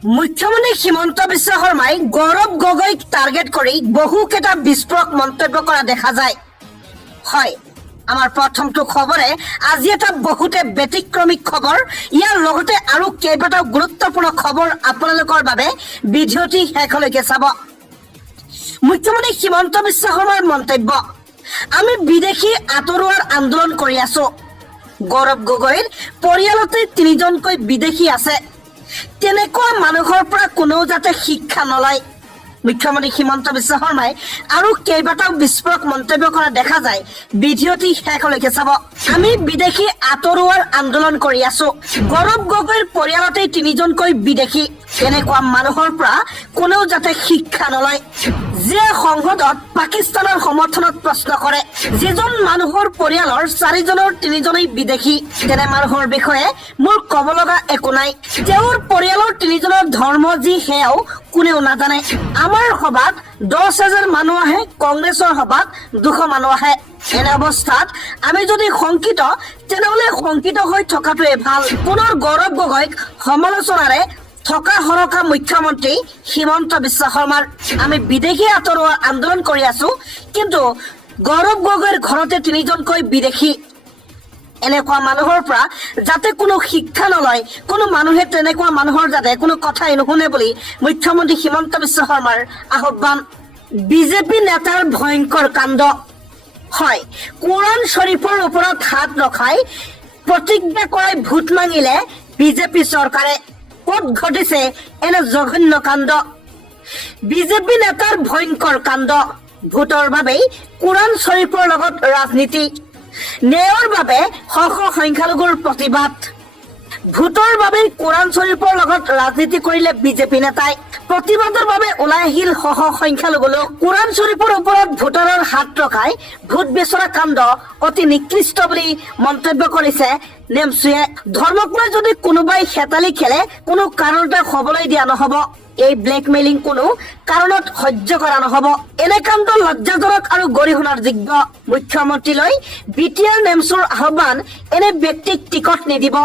মুখ্যমন্ত্ৰী হিমন্ত বিশ্ব শৰ্মাই গৌৰৱ গগৈক টাৰ্গেট কৰি বহুকেইটা বিস্ফোৰক মন্তব্য কৰা দেখা যায়। হয়, আমাৰ প্ৰথমটো খবৰে আজি এটা বহুতে ব্যতিক্ৰমী খবৰ। ইয়াৰ লগতে আৰু কেইবাটাও গুৰুত্বপূৰ্ণ খবৰ আপোনালোকৰ বাবে ভিডিঅ'টি শেষলৈকে চাব। মুখ্যমন্ত্ৰী হিমন্ত বিশ্ব শৰ্মাৰ মন্তব্য, আমি বিদেশী আঁতৰোৱাৰ আন্দোলন কৰি আছো। গৌৰৱ গগৈৰ পৰিয়ালতে 3জনকৈ বিদেশী আছে। তেনেকুৱা মানুহৰ পৰা কোনেও যাতে শিক্ষা নলয়। মুখ্যমন্ত্ৰী হিমন্ত বিশ্ব শৰ্মাই আৰু কেইবাটাও বিস্ফোৰক মন্তব্য কৰা দেখা যায়। ভিডিঅ'টি শেষলৈকে চাব। আমি বিদেশী আঁতৰোৱাৰ আন্দোলন কৰি আছো। গৌৰৱ গগৈৰ পৰিয়ালতে 3জনকৈ বিদেশী। তেনেকুৱা মানুহৰ পৰা কোনেও যাতে শিক্ষা নলয়। যিয়ে সংসদত পাকিস্তানৰ সমৰ্থনত প্ৰশ্ন কৰে, যিজন মানুহৰ পৰিয়ালৰ 4জনৰ 3জনেই বিদেশী, তেনে মানুহৰ বিষয়ে মোৰ ক'ব লগা একো নাই। তেওঁৰ পৰিয়ালৰ 3জনৰ ধৰ্ম যি সেয়াও কোনেও নাজানে। আমাৰ সভাত 10,000 মানুহ আহে, কংগ্ৰেছৰ সভাত 200 মানুহ আহে। এনে অৱস্থাত আমি যদি শংকিত, তেনেহ'লে শংকিত হৈ থকাটোৱে ভাল। পুনৰ গৌৰৱ গগৈক সমালোচনাৰে থকা সৰকা মুখ্যমন্ত্ৰী হিমন্ত বিশ্ব শৰ্মাৰ। আমি বিদেশী আঁতৰোৱাৰ আন্দোলন কৰি আছো, কিন্তু গৌৰৱ গগৈৰ ঘৰতে 3জনকৈ বিদেশী। এনেকুৱা মানুহৰ পৰা যাতে কোনো শিক্ষা নলয়, কোনো মানুহে তেনেকুৱা মানুহৰ যাতে কোনো কথাই নুশুনে বুলি মুখ্যমন্ত্ৰী হিমন্ত বিশ্ব শৰ্মাৰ আহ্বান। বিজেপি নেতাৰ ভয়ংকৰ কাণ্ড। হয়, কোৰাণ শ্বৰীফৰ ওপৰত হাত ৰখাই প্ৰতিজ্ঞা কৰাই ভোট মাঙিলে বিজেপি চৰকাৰে। ক'ত ঘটিছে এনে জঘন্য কাণ্ড? বিজেপি নেতাৰ ভয়ংকৰ কাণ্ড। ভোটৰ বাবেই কোৰাণ শ্বৰীফৰ লগত ৰাজনীতি। ন্যায়ৰ বাবে শ শ সংখ্যালঘুৰ প্ৰতিবাদ। ভোটৰ বাবে কোৰাণ শ্বৰীফৰ লগত ৰাজনীতি কৰিলে বিজেপি নেতাই। প্ৰতিবাদৰ বাবে ওলাই আহিল শ শ সংখ্যালঘু লোক। কোৰাণ শ্বৰীফৰ ওপৰত ভোটাৰৰ হাত ৰখাই ভোট বিচৰা কাণ্ড অতি নিকৃষ্ট বুলি মন্তব্য কৰিছে নেমচুৱে। ধৰ্মক লৈ যদি কোনোবাই হেতালি খেলে, কোনো কাৰণতে হ'বলৈ দিয়া নহ'ব। এই ব্লেকমেইলিং কোনো কাৰণত সহ্য কৰা নহ'ব। এনে কাণ্ড লজ্জাজনক আৰু গৰিহণাৰ যোগ্য। মুখ্যমন্ত্ৰীলৈ BTR নেমচুৰ আহ্বান, এনে ব্যক্তিক টিকট নিদিব।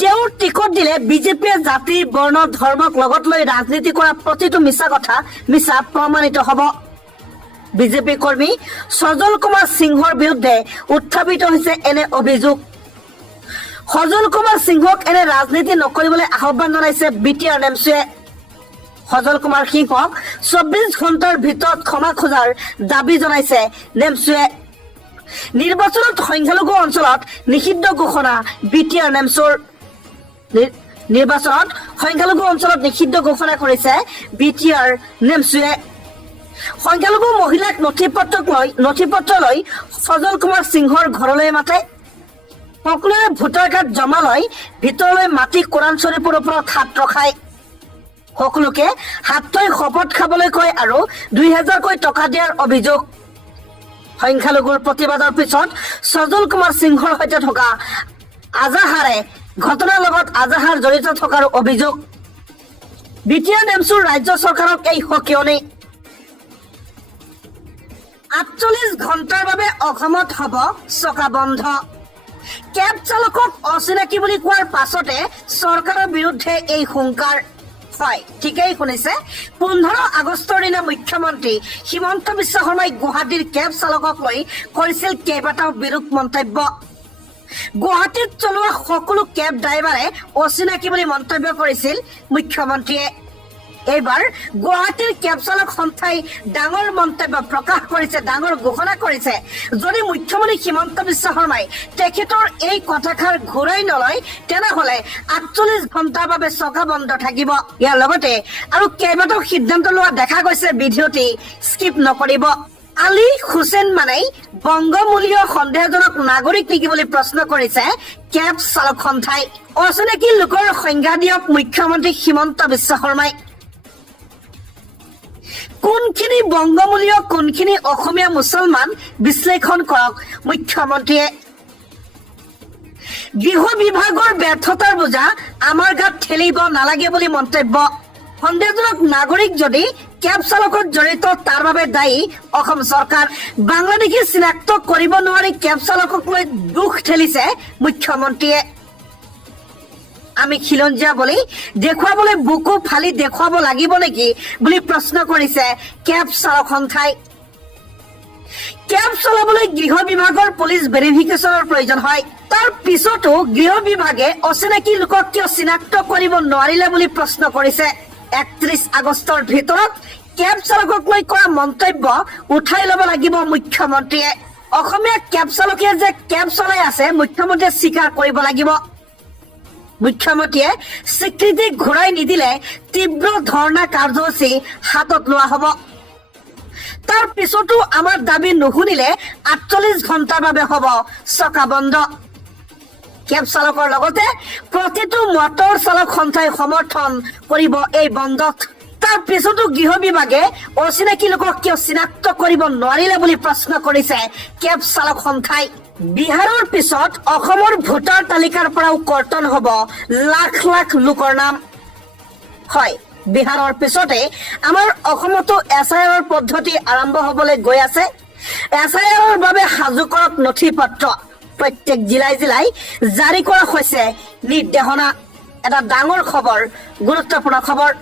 তেওঁৰ টিকট দিলে বিজেপিয়ে জাতি, বৰ্ণ, ধৰ্মক লগত লৈ ৰাজনীতি কৰা প্ৰতিটো মিছা কথা মিছা প্ৰমাণিত হ'ব। বিজেপি কৰ্মী সজল কুমাৰ সিংহৰ বিৰুদ্ধে উত্থাপিত হৈছে এনে অভিযোগ। সজল কুমাৰ সিংহক এনে ৰাজনীতি নকৰিবলৈ আহ্বান জনাইছে BTR নেমচুৱে। সজল কুমাৰ সিংহক 24 ঘণ্টাৰ ভিতৰত ক্ষমা খোজাৰ দাবী জনাইছে নেমচুৱে। নিৰ্বাচনত সংখ্যালঘু অঞ্চলত নিষিদ্ধ ঘোষণা BTR নেমচুৰ। নিৰ্বাচনত সংখ্যালঘু অঞ্চলত নিষিদ্ধ ঘোষণা কৰিছে BTR নেমচুৱে। সংখ্যালঘু মহিলাক নথি পত্ৰ লৈ সজল কুমাৰ সিংহৰ ঘৰলৈ মাতে। সকলোৱে ভোটাৰ কাৰ্ড জমা লৈ ভিতৰলৈ মাতি কোৰাণ শ্বৰীফৰ ওপৰত হাত ৰখায়। সকলোকে হাত থৈ শপত খাবলৈ কয় আৰু 2,000কৈ টকা দিয়াৰ অভিযোগ। সংখ্যালঘুৰ প্ৰতিবাদৰ পিছত সজল কুমাৰ সিংহৰ সৈতে থকা আজাহাৰে ঘটনাৰ লগত আজাহাৰ জড়িত থকাৰ অভিযোগ। BTR নেমচুৰ ৰাজ্য চৰকাৰক এই সকিয়নি। 48 ঘণ্টাৰ বাবে অসমত হ'ব চকা বন্ধ। কেব চালকক অচিনাকি বুলি কোৱাৰ পাছতে চৰকাৰৰ বিৰুদ্ধে এই হুংকাৰ। হয়, ঠিকেই শুনিছে। 15 আগষ্টৰ দিনা মুখ্যমন্ত্ৰী হিমন্ত বিশ্ব শৰ্মাই গুৱাহাটীৰ কেব চালকক লৈ কৰিছিল কেইবাটাও বিৰূপ মন্তব্য। গুৱাহাটীত চলোৱা সকলো কেব ড্ৰাইভাৰে অচিনাকি বুলি মন্তব্য কৰিছিল মুখ্যমন্ত্ৰীয়ে। এইবাৰ গুৱাহাটীৰ কেব চালক সন্থাই ডাঙৰ মন্তব্য প্ৰকাশ কৰিছে, ডাঙৰ ঘোষণা কৰিছে। যদি মুখ্যমন্ত্ৰী হিমন্ত বিশ্ব শৰ্মাই তেখেতৰ এই কথাষাৰ ঘূৰাই নলয়, তেনেহ'লে 48 ঘণ্টাৰ বাবে চকা বন্ধ থাকিব। ইয়াৰ লগতে আৰু কেইবাটাও সিদ্ধান্ত লোৱা দেখা গৈছে। ভিডিঅ'টি স্কিপ নকৰিব। আলী হুছেইন মানেই বংগমূলীয় সন্দেহজনক নাগৰিক নেকি বুলি প্ৰশ্ন কৰিছে কেব চালক সন্থাই। অচিনাকি লোকৰ সংজ্ঞা দিয়ক মুখ্যমন্ত্ৰী হিমন্ত বিশ্ব শৰ্মাই। কোনখিনি বংগমূলীয়, কোনখিনি অসমীয়া মুছলমান বিশ্লেষণ কৰক মুখ্যমন্ত্ৰীয়ে। গৃহ বিভাগৰ ব্যৰ্থতাৰ বোজা আমাৰ গাত ঠেলিব নালাগে বুলি মন্তব্য। সন্দেহজনক নাগৰিক যদি কেব চালকত জড়িত, তাৰ বাবে দায়ী অসম চৰকাৰ। বাংলাদেশী চিনাক্ত কৰিব নোৱাৰি কেব চালকক লৈ দুখ ঠেলিছে মুখ্যমন্ত্ৰীয়ে। আমি খিলঞ্জীয়া বুলি দেখুৱাবলৈ বুকু ফালি দেখুৱাব লাগিব নেকি বুলি প্ৰশ্ন কৰিছে কেব চালক সন্থাই। কেব চলাবলৈ গৃহ বিভাগৰ পুলিচ ভেৰিফিকেশ্যনৰ প্ৰয়োজন হয়। তাৰ পিছতো গৃহ বিভাগে অচিনাকি লোকক কিয় চিনাক্ত কৰিব নোৱাৰিলে বুলি প্ৰশ্ন কৰিছে। 31 আগষ্টৰ ভিতৰত কেব চালকক লৈ কৰা মন্তব্য উঠাই ল'ব লাগিব মুখ্যমন্ত্ৰীয়ে। অসমীয়া কেব চালকে যে কেব চলাই আছে মুখ্যমন্ত্ৰীয়ে স্বীকাৰ কৰিব লাগিব। মুখ্যমন্ত্ৰীয়ে স্বীকৃতি ঘূৰাই নিদিলে তীব্ৰ ধৰ্ণা কাৰ্যসূচী হাতত লোৱা হ'ব। তাৰ পিছতো আমাৰ দাবী নুশুনিলে 48 ঘণ্টাৰ বাবে হ'ব চকা বন্ধ। কেব চালকৰ লগতে প্ৰতিটো মটৰ চালক সন্থাই সমৰ্থন কৰিব এই বন্ধত। তাৰ পিছতো গৃহ বিভাগে অচিনাকি লোকক কিয় চিনাক্ত কৰিব নোৱাৰিলে বুলি প্ৰশ্ন কৰিছে কেব চালক সন্থাই। বিহাৰৰ পিছত অসমৰ ভোটাৰ তালিকাৰ পৰাও কৰ্তন হ'ব লাখ লাখ লোকৰ নাম। হয়, বিহাৰৰ পিছতে আমাৰ অসমতো SIR পদ্ধতি আৰম্ভ হ'বলৈ গৈ আছে। SIR বাবে সাজু কৰক নথি পত্ৰ। প্ৰত্যেক জিলাই জিলাই জাৰি কৰা হৈছে নিৰ্দেশনা। এটা ডাঙৰ খবৰ, গুৰুত্বপূৰ্ণ খবৰ।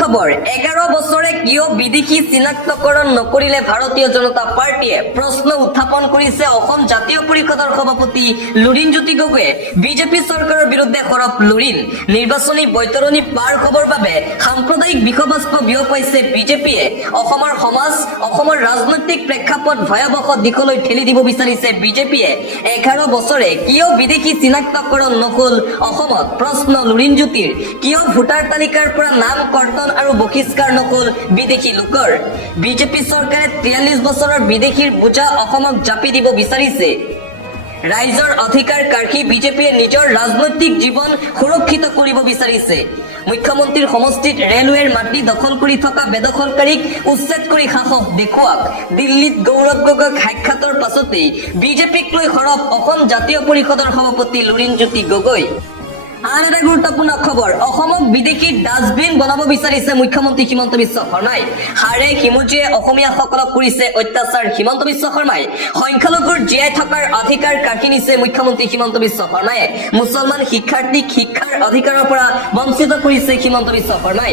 খবৰ 11 বছৰে কিয় বিদেশী চিনাক্তকৰণ নকৰিলে ভাৰতীয় জনতা পাৰ্টিয়ে প্ৰশ্ন উত্থাপন কৰিছে অসম জাতীয় পৰিষদৰ সভাপতি লুৰিণজ্যোতি গগৈয়ে। বিজেপি চৰকাৰৰ বিৰুদ্ধে সৰব লুৰিণ। নিৰ্বাচনী বৈতৰণি পাৰ হ'বৰ বাবে সাম্প্ৰদায়িক বিষবাস্প বিয়পাইছে বিজেপিয়ে। অসমৰ সমাজ, অসমৰ ৰাজনৈতিক প্ৰেক্ষাপট ভয়াৱহ দিশলৈ ঠেলি দিব বিচাৰিছে বিজেপিয়ে। 11 বছৰে কিয় বিদেশী চিনাক্তকৰণ নহল অসমত? প্ৰশ্ন লুৰিণজ্যোতিৰ। কিয় ভোটাৰ তালিকাৰ পৰা নাম কৰ্তন আৰু বহিষ্কাৰ নকল বিদেশী লোকৰ? বিজেপি চৰকাৰে 43 বছৰৰ বিদেশীৰ বোজা অসমক জাপি দিব বিচাৰিছে। ৰাইজৰ অধিকাৰ কাঢ়ি বিজেপিয়ে নিজৰ ৰাজনৈতিক জীৱন সুৰক্ষিত কৰিব বিচাৰিছে। মুখ্যমন্ত্ৰীৰ সমষ্টিত ৰেলৱেৰ মাটি দখল কৰি থকা বেদখলকাৰীক উচ্ছেদ কৰি সাহস দেখুৱাওক। দিল্লীত গৌৰৱ গগৈক সাক্ষাতৰ পাছতেই বিজেপিক লৈ সৰব অসম জাতীয় পৰিষদৰ সভাপতি লুৰিণজ্যোতি গগৈ। আন এটা গুৰুত্বপূৰ্ণ খবৰ, অসমক বিদেশী ডাষ্টবিন বনাব বিচাৰিছে মুখ্যমন্ত্ৰী হিমন্ত বিশ্ব শৰ্মাই। হাড়ে হিমুজিয়ে অসমীয়াসকলক কৰিছে অত্যাচাৰ। হিমন্ত বিশ্ব শৰ্মাই সংখ্যালঘুৰ জীয়াই থকাৰ অধিকাৰ কাঢ়ি নিছে মুখ্যমন্ত্ৰী হিমন্ত বিশ্ব শৰ্মাই। মুছলমান শিক্ষাৰ্থীক শিক্ষাৰ অধিকাৰৰ পৰা বঞ্চিত কৰিছে হিমন্ত বিশ্ব শৰ্মাই।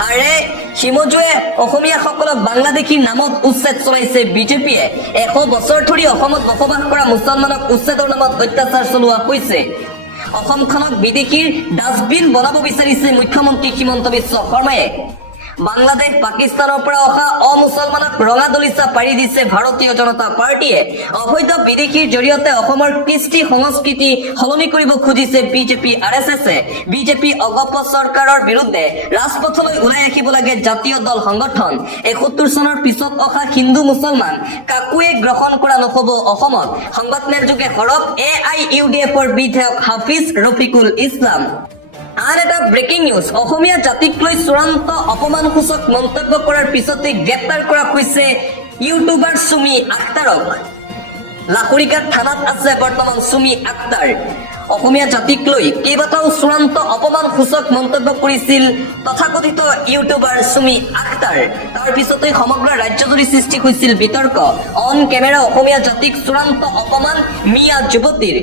হাড়ে হিমজুৱে অসমীয়াসকলক বাংলাদেশীৰ নামত উচ্ছেদ চলাইছে বিজেপিয়ে। 100 বছৰ ধৰি অসমত বসবাস কৰা মুছলমানক উচ্ছেদৰ নামত অত্যাচাৰ চলোৱা হৈছে। অসমখনক বিদেশীৰ ডাষ্টবিন বনাব বিচাৰিছে মুখ্যমন্ত্ৰী হিমন্ত বিশ্ব শৰ্মায়ে। বাংলাদেশ, পাকিস্তানৰ পৰা অহা অমুছলমানক ৰঙা দলিচা পাৰি দিছে ভাৰতীয় জনতা পাৰ্টিয়ে। অবৈধ বিদেশীৰ জৰিয়তে অসমৰ কৃষ্টি সংস্কৃতি সলনি কৰিব খুজিছে বিজেপি RSSে। বিজেপি অগপ চৰকাৰৰ বিৰুদ্ধে ৰাজপথলৈ ওলাই আহিব লাগে জাতীয় দল সংগঠন। 71 চনৰ পিছত অহা হিন্দু মুছলমান কাকোৱে গ্ৰহণ কৰা নহ'ব অসমত। সংবাদমেলযোগে সৰব AIUDFৰ বিধায়ক হাফিজ ৰফিকুল ইছলাম। আন এটা ব্ৰেকিং নিউজ, অসমীয়া জাতিক লৈ চূড়ান্ত অপমানসূচক মন্তব্য কৰাৰ পিছতে গ্ৰেপ্তাৰ কৰা হৈছে ইউটিউবাৰ চুমি আক্তাৰক। লাকৰিঘাট থানাত আছে বৰ্তমান চুমি আক্তাৰ। অসমীয়া জাতিক লৈ কেইবাটাও চূড়ান্ত অপমানসূচক মন্তব্য কৰিছিল তথাকথিত ইউটিউবাৰ চুমি আক্তাৰ। তাৰ পিছতে সমগ্ৰ ৰাজ্যজুৰি সৃষ্টি হৈছিল বিতৰ্ক। অন কেমেৰা অসমীয়া জাতিক চূড়ান্ত অপমান মিয়া যুৱতীৰ।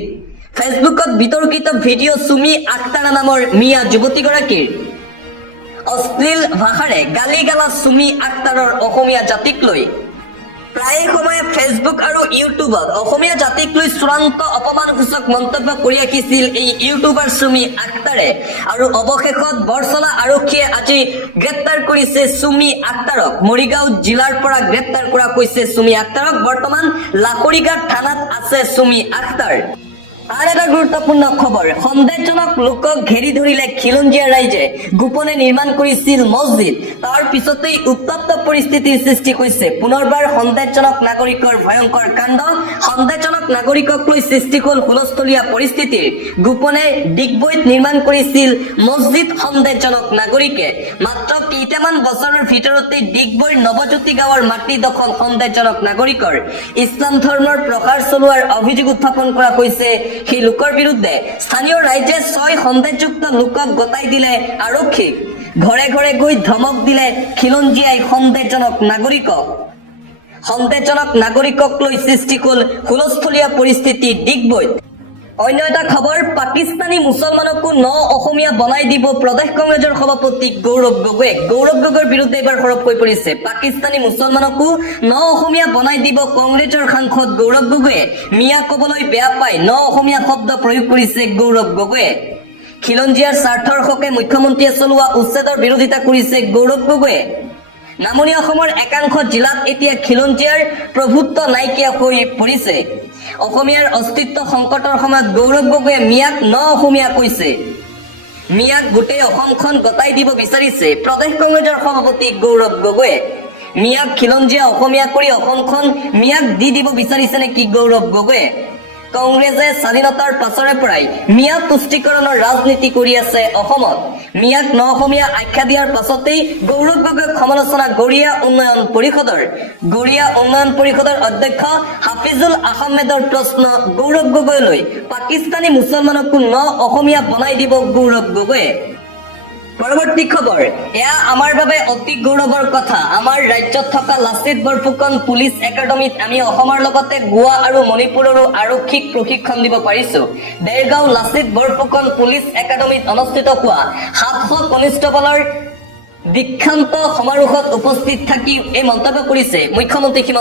ফেচবুকত বিতৰ্কিত ভিডিঅ' চুমি আক্তাৰা নামৰ মিয়া যুৱতীগৰাকীৰ অশ্লীল ভাষাৰে গালি গালা চুমি আক্তাৰৰ অসমীয়া জাতিক লৈ। প্ৰায় সময়ে ফেচবুক আৰু ইউটিউবত অসমীয়া জাতিক লৈ চূড়ান্ত অপমানসূচক মন্তব্য কৰি ৰাখিছিল এই ইউটিউবাৰ চুমি আক্তাৰে। আৰু অৱশেষত বৰচলা আৰক্ষীয়ে আজি গ্ৰেপ্তাৰ কৰিছে চুমি আক্তাৰক। মৰিগাঁও জিলাৰ পৰা গ্ৰেপ্তাৰ কৰা হৈছে চুমি আক্তাৰক। বৰ্তমান লাকৰিঘাট থানাত আছে চুমি আক্তাৰ। আন এটা গুৰুত্বপূৰ্ণ খবৰ, সন্দেহজনক লোকক ঘেৰি ধৰিলে খিলঞ্জীয়া ৰাইজে। গোপনে নিৰ্মাণ কৰিছিল মছজিদ। তাৰ পিছতেই উত্তপ্ত পৰিস্থিতিৰ সৃষ্টি হৈছে। পুনৰবাৰ সন্দেহজনক নাগৰিকৰ ভয়ংকৰ কাণ্ড। সন্দেহজনক নাগৰিকক লৈ সৃষ্টি হ'ল হুলস্থলীয়া পৰিস্থিতিৰ। গোপনে ডিগবৈত নিৰ্মাণ কৰিছিল মছজিদ সন্দেহজনক নাগৰিকে। মাত্ৰ কেইটামান বছৰৰ ভিতৰতে ডিগবৈৰ নৱজ্যোতি গাঁৱৰ মাটি দখল সন্দেহজনক নাগৰিকৰ। ইছলাম ধৰ্মৰ প্ৰসাৰ চলোৱাৰ অভিযোগ উত্থাপন কৰা হৈছে সেই লোকৰ বিৰুদ্ধে। স্থানীয় ৰাইজে 6 সন্দেহযুক্ত লোকক গতাই দিলে আৰক্ষীক। ঘৰে ঘৰে গৈ ধমক দিলে খিলঞ্জীয়াই সন্দেহজনক নাগৰিকক। সন্দেহজনক নাগৰিকক লৈ সৃষ্টি হ'ল হুলস্থলীয়া পৰিস্থিতি ডিগবৈত। অন্য এটা খবৰ, পাকিস্তানী মুছলমানকো অসমীয়া বনাই দিব প্ৰদেশ কংগ্ৰেছৰ সভাপতি গৌৰৱ গগৈয়ে। গৌৰৱ গগৈৰ বিৰুদ্ধে এইবাৰ সৰব হৈ পৰিছে। পাকিস্তানী মুছলমানকো অসমীয়া বনাই দিব কংগ্ৰেছৰ সাংসদ গৌৰৱ গগৈয়ে। মিয়া কবলৈ বেয়া পায় অসমীয়া শব্দ প্ৰয়োগ কৰিছে গৌৰৱ গগৈয়ে। খিলঞ্জীয়াৰ স্বাৰ্থৰ হকে মুখ্যমন্ত্ৰীয়ে চলোৱা উচ্ছেদৰ বিৰোধিতা কৰিছে গৌৰৱ গগৈয়ে। নামনি অসমৰ একাংশ জিলাত এতিয়া খিলঞ্জীয়াৰ প্ৰভুত্ব নাইকিয়া হৈ পৰিছে। অসমীয়াৰ অস্তিত্ব সংকটৰ সময়ত গৌৰৱ গগৈয়ে মিয়াক অসমীয়া কৈছে। মিয়াক গোটেই অসমখন গতাই দিব বিচাৰিছে প্ৰদেশ কংগ্ৰেছৰ সভাপতি গৌৰৱ গগৈয়ে। মিয়াক খিলঞ্জীয়া অসমীয়া কৰি অসমখন মিয়াক দি দিব বিচাৰিছে নেকি গৌৰৱ গগৈয়ে? কংগ্ৰেছে স্বাধীনতাৰ পাছৰে পৰাই মিয়া তুষ্টিকৰণৰ ৰাজনীতি কৰি আছে অসমত। মিয়াক অসমীয়া আখ্যা দিয়াৰ পাছতেই গৌৰৱ গগৈক সমালোচনা গৰিয়া উন্নয়ন পৰিষদৰ অধ্যক্ষ হাফিজুল আহমেদৰ প্ৰশ্ন গৌৰৱ গগৈলৈ। পাকিস্তানী মুছলমানকো অসমীয়া বনাই দিব গৌৰৱ গগৈয়ে। পৰৱৰ্তী খবৰ, এয়া আমাৰ বাবে অতি গৌৰৱৰ কথা। আমাৰ ৰাজ্যত থকা লাচিত বৰফুকন পুলিচ একাডেমীত আমি অসমৰ লগতে গোৱা আৰু মণিপুৰৰো আৰক্ষীক প্ৰশিক্ষণ দিব পাৰিছো। দেৰগাঁও লাচিত বৰফুকন পুলিচ একাডেমীত অনুষ্ঠিত হোৱা 700 কনিষ্টবলৰ দীক্ষান্ত সমাৰোহত উপস্থিত থাকি এই মন্তব্য কৰিছে মুখ্যমন্ত্ৰী হিমন্ত